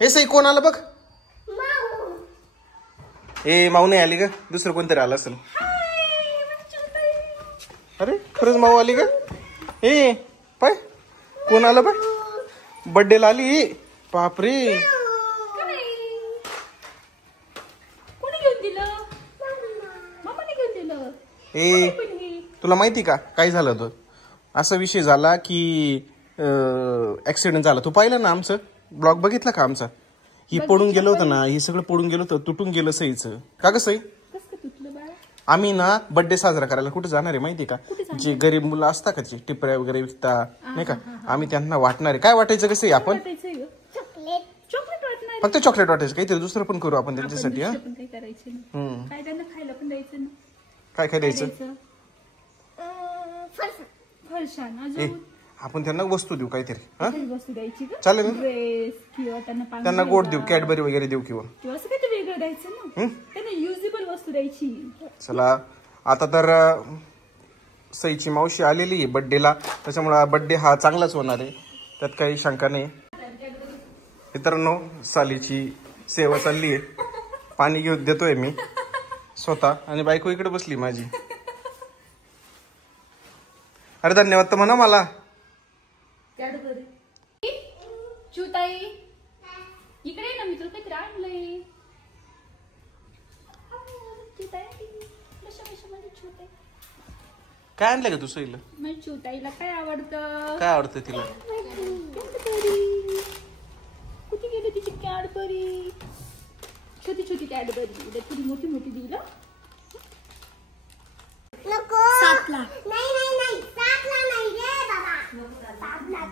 हे सई कोण आलं बघ. ए माऊ नाही आली का, दुसरं कोणतरी आलं असेल. अरे खरंच माऊ आली का. ए पाय कोण आलं बाय, बर्थडे ला आली. बापरे ए तुला माहिती का काय झालं होतं. असा विषय झाला की ऍक्सिडेंट झाला. तू पाहिलं ना आमचं ब्लॉग बघितला का आमचा. ही पडून गेलं होतं ना, ही सगळं पडून गेलं होतं, तुटून गेलं सईचं. का ग सई. आम्ही ना बर्थडे साजरा करायला कुठे जाणार आहे माहिती का. जे गरीब मुलं असतात का, जे टिपऱ्या वगैरे विकता नाही का, आम्ही त्यांना वाटणार आहे. काय वाटायचं कसं आपण फक्त चॉकलेट वाटायचं, काहीतरी दुसरं पण करू आपण त्यांच्यासाठी. काय काय द्यायचं. आपण त्यांना वस्तू देऊ काहीतरी. चालेल ना, त्यांना गोड देऊ, कॅडबरी वगैरे देऊ किंवा चला. आता तर सईची मावशी आलेली आहे बर्थडेला, त्याच्यामुळे बर्थडे हा चांगलाच होणार आहे, त्यात काही शंका नाही. मित्रांनो सालीची सेवा चालली आहे, पाणी घेऊन देतोय मी स्वतः आणि बायको इकडे बसली माझी. अरे धन्यवाद तर म्हणा मला. चुताई इकडे ना, मी तुला काहीतरी आणलंय. काय आणलं का तू सईला. माझ्या चुताईला काय आवडतं. काय आवडतं तिला. कुठे गेली तिची कॅडबरी. छोटी छोटी कॅडबरी, थोडी मोठी मोठी दिला. सातला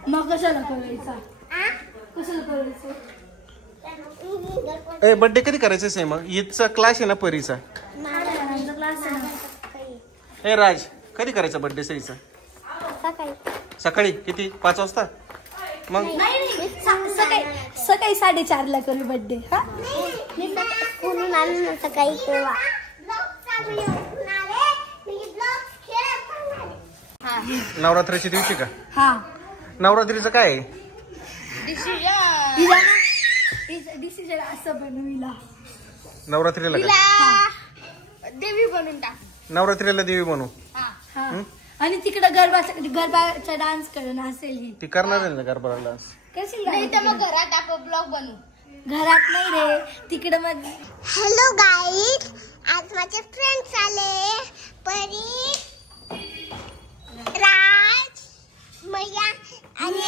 मग कशाला करायचा. कशाला करायचं. ए बर्थडे कधी करायचं आहे मग. ईदचा क्लास आहे ना परीचा. ए राज कधी करायचा बर्थडे सईचा. सकाळी किती 5 वाजता. मग सकाळी 4:30 ला करू बर्थडे. सकाळी नवरात्रीच्या दिवशी का. हा नवरात्रीचं काय आहे. डिसिजन असं बनविला. नवरात्रीला देवी बनवून टाक. नवरात्रीला देवी बनवू. आणि तिकडे गरबाचा डान्स करणं असेल. ही ती करणार आहे ना गरबा डान्स. मग घरात आपण ब्लॉग बनवू. घरात नाही रे, तिकडे मग. हॅलो गाईज, आज माझे फ्रेंड्स आले. परी, राज, मैया आणि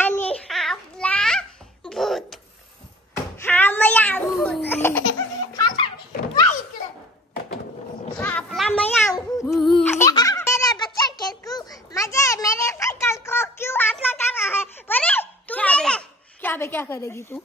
आणि हा आपला भूत. हा मैया भूत. हा आपला मैया भूत. मेरे बच्चे के मेरे साइकिल को क्यों हाथ लगा रहा है. परी तू क्या बे क्या करेगी तू.